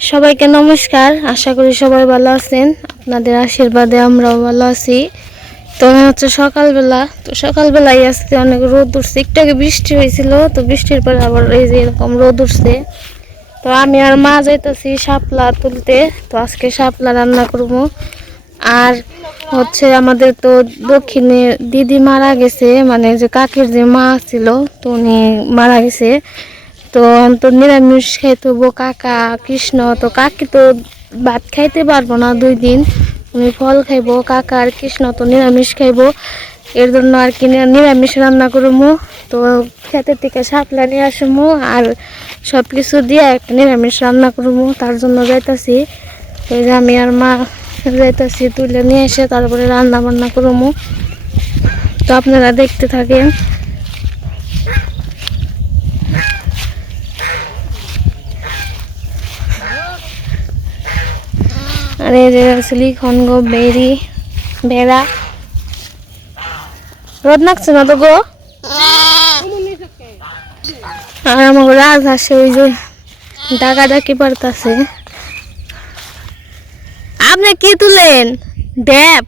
সবাইকে নমস্কার। আশা করি সবাই ভালো আছেন। আপনাদের আশীর্বাদে আমরাও ভালো আছি। তো আমি হচ্ছে সকালবেলা, তো সকালবেলায় আজকে অনেক রোদ উঠছে। একটু আগে বৃষ্টি হয়েছিল, তো বৃষ্টির পরে আবার এই যে এরকম রোদ উঠছে। তো আমি আর মা যাইতেছি শাপলা তুলতে। তো আজকে শাপলা রান্না করব। আর হচ্ছে আমাদের তো দক্ষিণে দিদি মারা গেছে মানে যে কাকির যে মা ছিল, তো উনি মারা গেছে। তো তো নিরামিষ খাইতে হব কাকা, কৃষ্ণ, তো কাকি তো ভাত খাইতে পারব না দুই দিন। আমি ফল খাইবো, কাকা আর কৃষ্ণ তো নিরামিষ খাইবো। এর জন্য আর কি নিরা- নিরামিষ রান্না করব তো খেতের থেকে শাপলা নিয়ে আসব আর সব কিছু দিয়ে একটা নিরামিষ রান্না করব তার জন্য যাইতাছি। এই যে আমি আর মা যাইতাছি তুলে নিয়ে এসে তারপরে রান্না বান্না করব তো আপনারা দেখতে থাকেন। আর এই যে আসলে খনগ বেরি, বেড়া। রোদ নাকছে না তো গো? আর আমার রাজ আসে ওই যে ডাকা ডাকি পারতাছে আপনি কি তুলেন? ড্যাব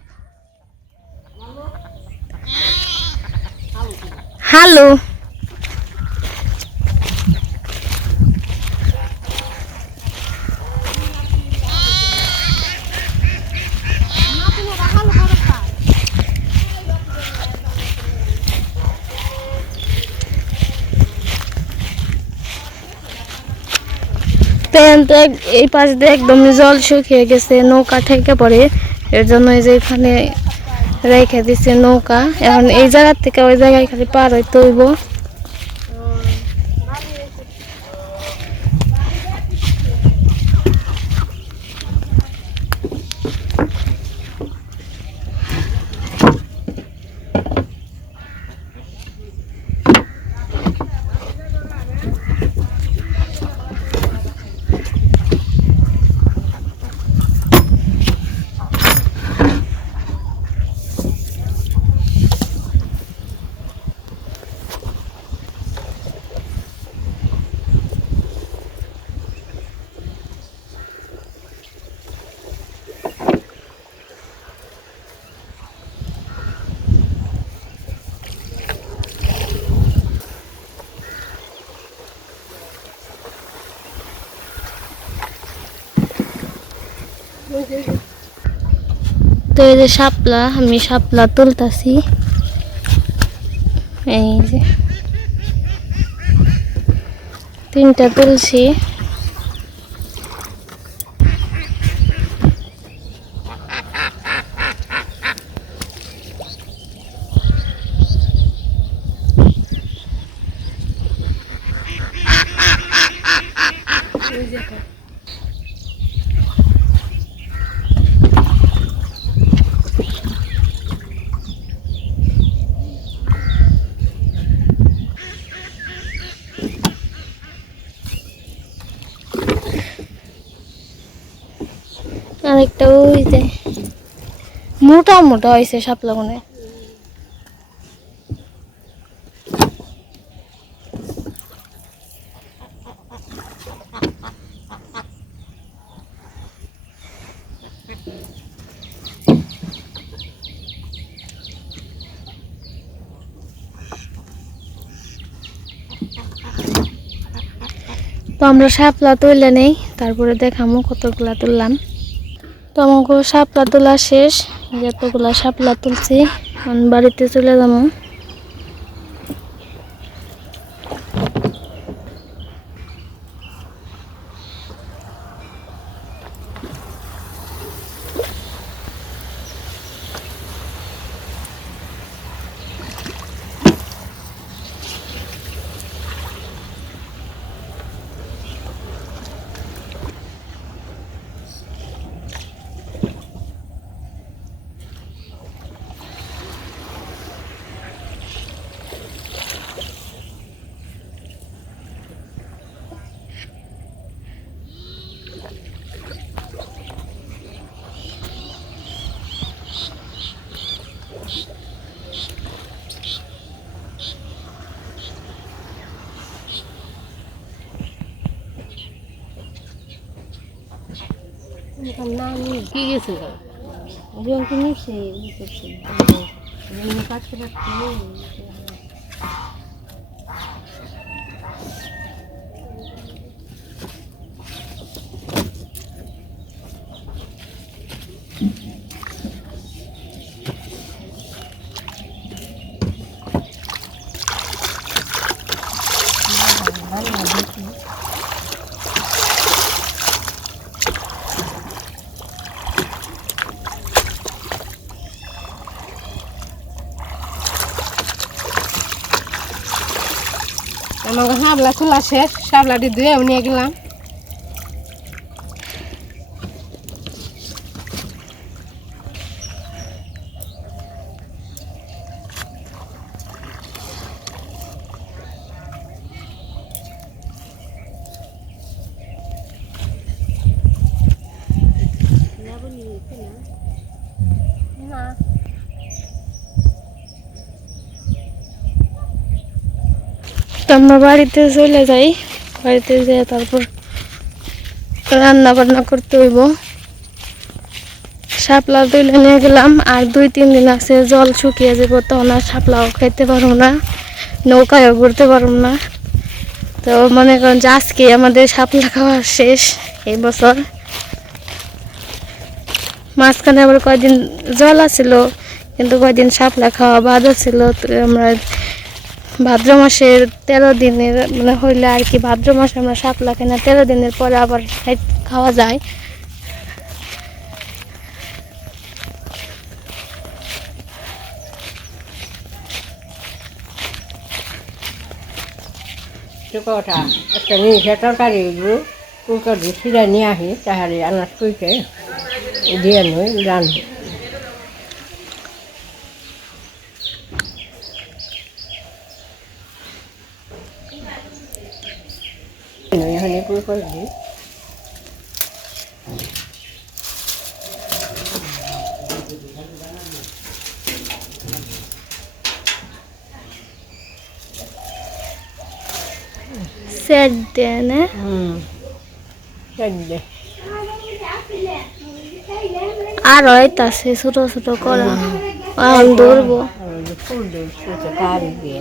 হ্যালো। এক- এই পাশ দিয়ে একদম জল শুকিয়ে গেছে, নৌকা ঠেকে পড়ে। এর জন্য এই যে এখানে রেখে দিছে নৌকা। এখন এই জায়গার থেকে ওই জায়গায় খালি পার হইতে হইব। তো এই যে সাপলা আমি শাপলা তুলতাছি। এই যে। তিনটা তুলছি। আরেকটা ওই যে মোটা মোটা হয়েছে শাপলা মনে তো আমরা শাপলা তুলে নেই, তারপরে দেখামো কতগুলা তুললাম। শাপলা তোলা শেষ যতগুলা সাপলা তুলছি বাড়িতে চলে যাব। কি গেছে? গা রিয়াঙ্কি নিচ্ছে কাজ এমনি হাবলা খোলা শেষ সাবলাটি ধুয়ে নিয়ে গেলাম। বাড়িতে চলে যাই। বাড়িতে যেয়ে তারপর রান্না বান্না করতে হইব। শাপলা তুলে নিয়ে গেলাম, আর দুই তিন দিন আছে জল শুকিয়ে যাব তখন আর শাপলাও খাইতে পারব না, নৌকায়ও ঘুরতে পারব না। তো মনে করেন যে আজকে আমাদের শাপলা খাওয়া শেষ এই বছর। মাঝখানে আবার কয়দিন জল আছিল, কিন্তু কয়দিন শাপলা খাওয়া বাদ ছিল আমরা ভাদ্র মাসের তেরো দিনের মানে হইলে আর কি ভাদ্র মাসে আমরা খাই না তেরো দিনের পরে আবার খাওয়া যায়। একটা নিয়ে তরকারি কুকার নিয়ে আসি তাহারে আনাজ কুইকে দিয়ে নই রান্ধি নই হুম। চাইলে আর হইতাছে ছোট ছোট করা এখন ধরবো। ফুল দিয়ে।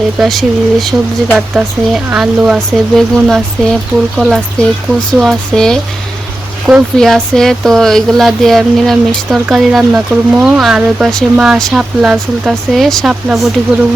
তো এই পাশে দিদি সবজি কাটতেছে, আলু আছে, বেগুন আছে পুরকল আছে, কচু আছে কফি আছে, তো এগুলা দিয়ে নিরামিষ তরকারি রান্না করব আর ওই পাশে মা শাপলা চলতেছে শাপলা বটি করব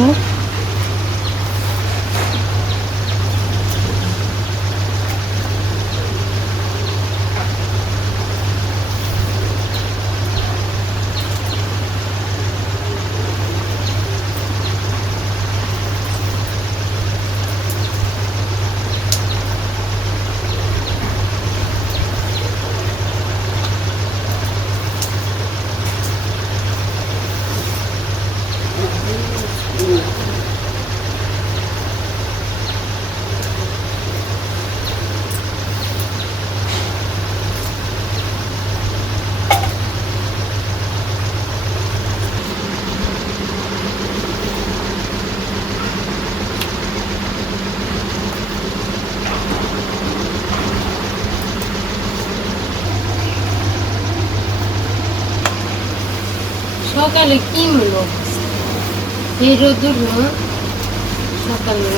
সকালে কি মূল্য এই রোদুর সকালে।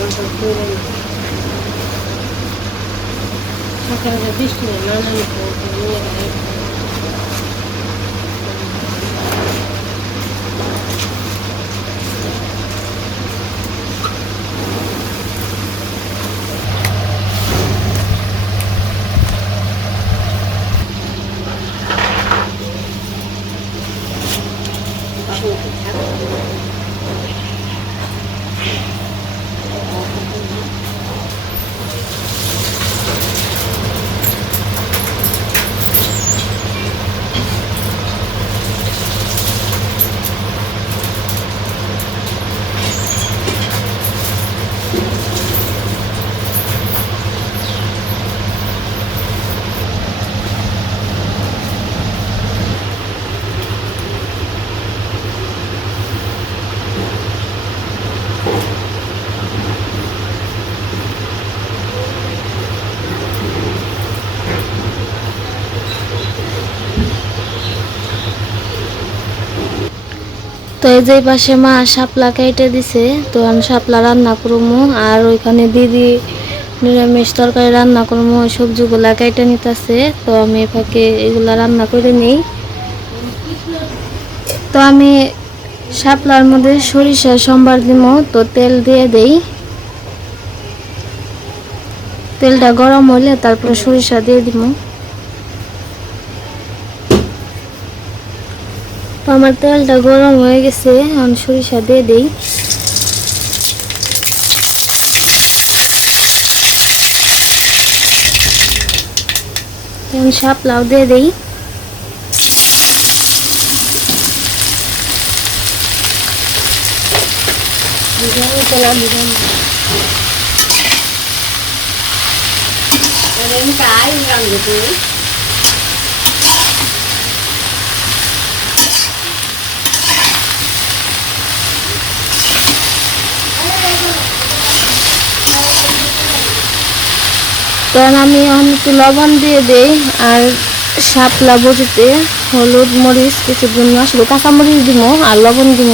সকালে বৃষ্টি না নানান তো এই যে পাশে মা শাপলা কেটে দিছে, তো আমি শাপলা রান্না করব আর ওইখানে দিদি নিরামিষ তরকারি রান্না করব সবজিগুলা কেটে নিতেছে, তো আমি এ ফাঁকে এগুলা রান্না করে নিই। তো আমি শাপলার মধ্যে সরিষা সম্বার দিব তো তেল দিয়ে দেই। তেলটা গরম হলে তারপরে সরিষা দিয়ে দিব তো আমার তেলটা গরম হয়ে গেছে, আমি সরিষা দিয়ে দেই। আমি শাপলাও দিয়ে দেই। আমি তাই রান্ধবো তুই তখন আমি এখন একটু লবণ দিয়ে দেই আর শাপলা বটিতে হলুদ মরিচ, কিছু দিন আসলে কাঁচামরিচ দিব আর লবণ দিব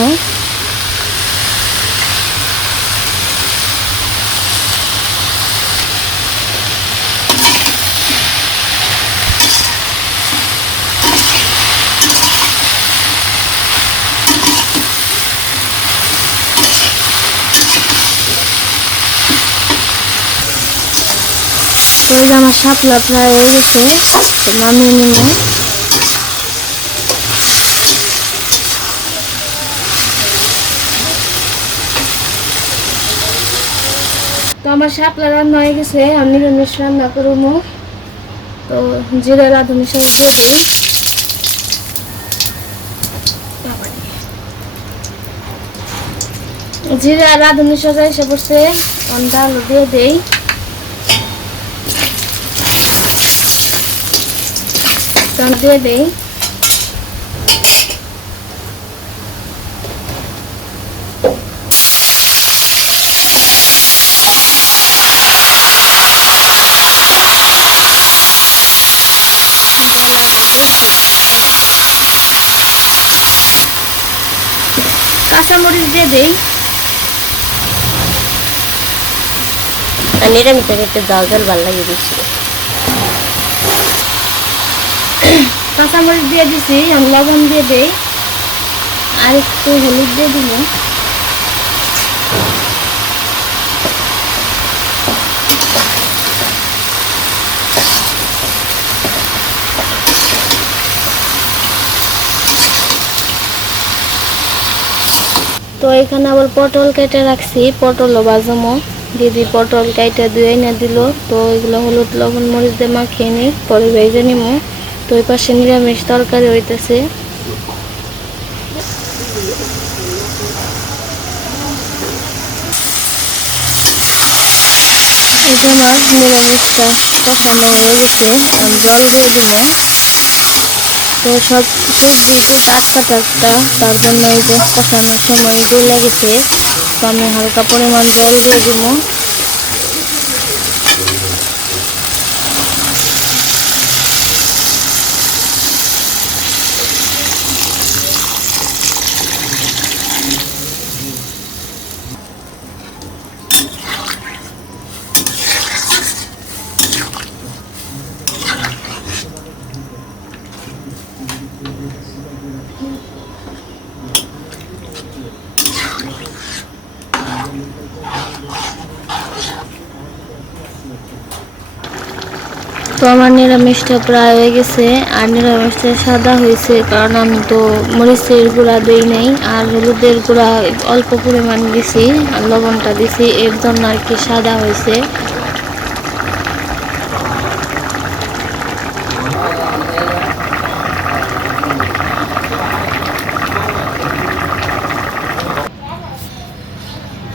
যে আমার শাপলা প্রায় হয়ে গেছে। নামিয়ে নিব তো আমার শাপলা রান্না হয়ে গেছে। আমি নিরামিষ রান্না করব। তো জিরা, রাঁধুনি সব দিয়ে দিই। জিরা রাঁধুনি সোজা এসে পড়ছে। অন্দা আলু দিয়ে দেই। টক দিয়ে কাঁচামরিচ দিয়ে দেই। আর নিরামিষের একটু জল জল ভালো লাগে বেশি। কাঁচামরিচ দিয়ে দিছি আমি লবণ দিয়ে দেই, আর একটু হলুদ দিয়ে দিব। তো এখানে আবার পটল কেটে রাখছি, পটলও বাজমো। দিদি পটল কেটে ধুয়ে এনে দিল, তো এগুলো হলুদ লবণ মরিচ দিয়ে মাখিয়ে নিই, পরে ভেজে নিমো। তো ওই পাশে নিরামিষ তরকারি হইতেছে। এই নিরামিষটা কষানো হয়ে গেছে, আমি জল দিয়ে দিব তো সব সবজি, যে টাটকা টাটকা তার জন্য এই যে কষানোর সময় তো আমি হালকা পরিমাণ জল দিয়ে দিব আমার নিরামিষটা প্রায় হয়ে গেছে, আর নিরামিষটা সাদা হয়েছে, কারণ আমি তো মরিচের গুঁড়া দিই নাই, আর হলুদের গুঁড়া অল্প পরিমাণ দিছি, আর লবণটা দিছি, এর জন্য আর কি সাদা হয়েছে।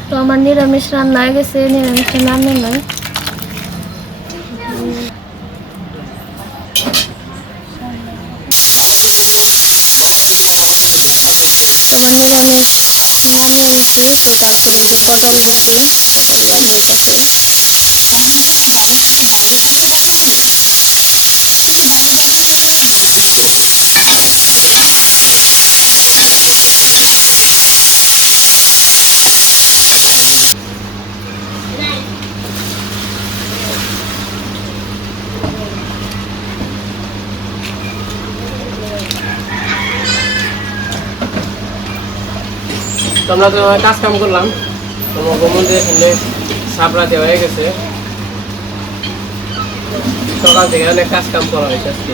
তো আমার নিরামিষ রান্না হয়ে গেছে নিরামিষটা নামে নয় তোমার নিরামিষ নামিয়ে নিচ্ছি তো তারপরে যে পটল ভাজি পটল ভাজি হইতেছে তো আমরা তো কাজ কাম করলাম। তোমার মন্দির এখানে সাপড়া দেওয়া হয়ে গেছে। সকাল থেকে অনেক কাজ কাম করা হয়েছে আজকে।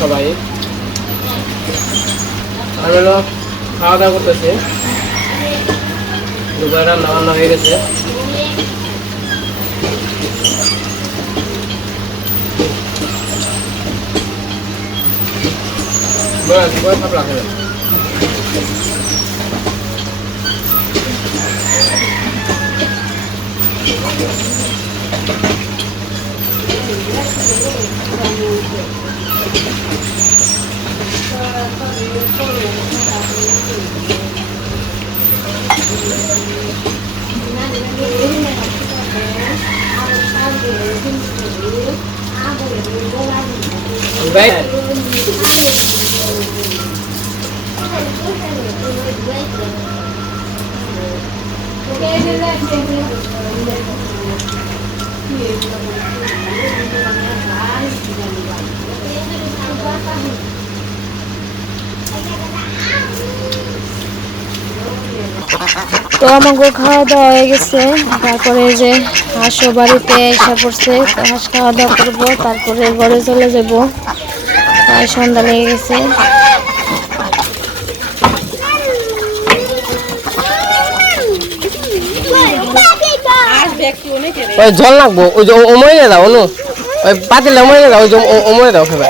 সবাই। আর হলো খাওয়া দাওয়া করতেছে। দুপুরে রান্না বান্না হয়ে গেছে। Bueno, así puedes vậy Okay, let's get it. তো আমাকে খাওয়া দাওয়া হয়ে গেছে। তারপরে যে হাঁসও বাড়িতে এসে পড়ছে হাঁস খাওয়া দাওয়া করব, তারপরে ঘরে চলে যাব। সন্ধ্যা লেগে গেছে। ওই জল লাগবো ওই যে ওমরে দাও অনু। ওই পাতিলে ওমরে দাও ওই যে ওমরে দাও খাবে।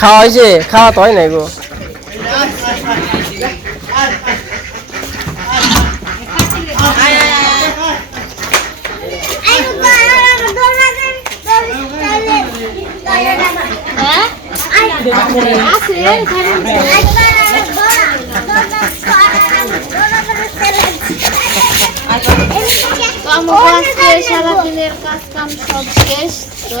খাওয়া হয়েছে খাওয়া তো হয় নাই গো। সারাদিনের কাজ কাম সব শেষ তো